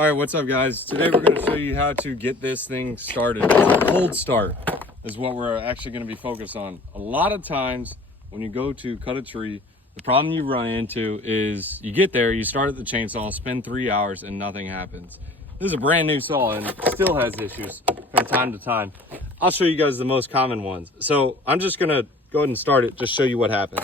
All right, what's up guys? Today we're gonna show you how to get this thing started. It's a cold start is what we're actually gonna be focused on. A lot of times when you go to cut a tree, the problem you run into is you get there, you start at the chainsaw, spend 3 hours and nothing happens. This is a brand new saw and it still has issues from time to time. I'll show you guys the most common ones. So I'm just gonna go ahead and start it, just show you what happens.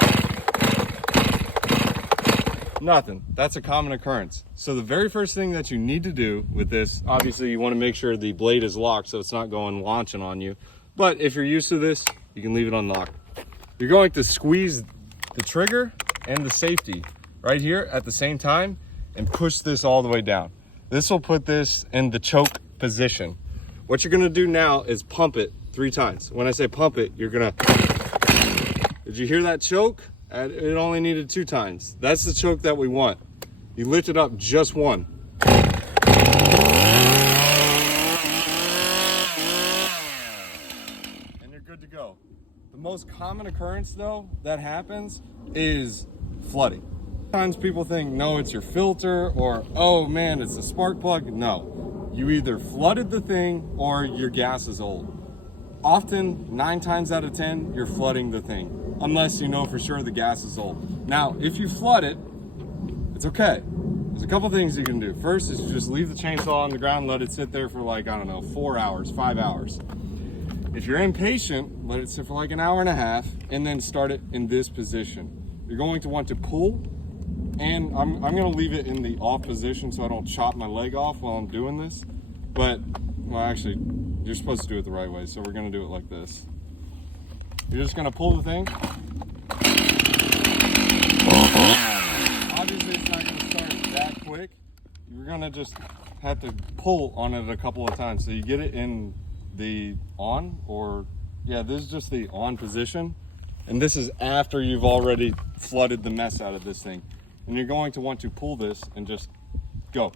Nothing. That's a common occurrence. So the very first thing that you need to do with this, obviously you want to make sure the blade is locked so it's not going launching on you. But if you're used to this, you can leave it unlocked. You're going to squeeze the trigger and the safety right here at the same time and push this all the way down. This will put this in the choke position. What you're going to do now is pump it 3 times. When I say pump it, you're going to... Did you hear that choke? It only needed 2 times. That's the choke that we want. You lift it up just 1. And you're good to go. The most common occurrence though that happens is flooding. Sometimes people think, no, it's your filter, or oh man, it's a spark plug. No, you either flooded the thing or your gas is old. Often, 9 times out of 10, you're flooding the thing, unless you know for sure the gas is old. Now, if you flood it, it's okay. There's a couple things you can do. First is just leave the chainsaw on the ground, let it sit there for like, I don't know, 4 hours, 5 hours. If you're impatient, let it sit for like an hour and a half, and then start it in this position. You're going to want to pull, and I'm gonna leave it in the off position so I don't chop my leg off while I'm doing this. But, well actually, you're supposed to do it the right way, so we're gonna do it like this. You're just gonna pull the thing. Obviously it's not gonna start that quick. You're gonna just have to pull on it a couple of times so you get it in the on, or yeah, this is just the on position. And this is after you've already flooded the mess out of this thing. And you're going to want to pull this and just go.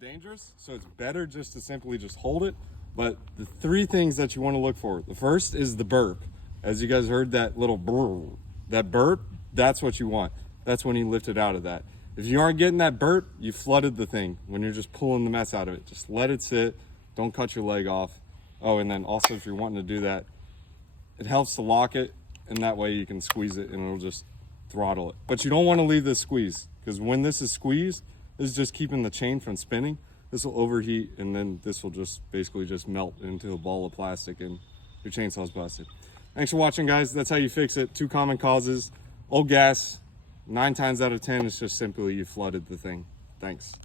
Dangerous, so it's better just to simply just hold it. But the 3 things that you want to look for, the first is the burp. As you guys heard that little brrr, that burp, that's what you want. That's when you lift it out of that. If you aren't getting that burp, you flooded the thing when you're just pulling the mess out of it. Just let it sit, don't cut your leg off. Oh, and then also if you're wanting to do that, it helps to lock it, and that way you can squeeze it and it'll just throttle it. But you don't want to leave this squeeze, because when this is squeezed, this is just keeping the chain from spinning. This will overheat, and then this will just basically just melt into a ball of plastic and your chainsaw's busted. Thanks for watching, guys. That's how you fix it. 2 common causes: old gas. 9 times out of 10, it's just simply you flooded the thing. Thanks.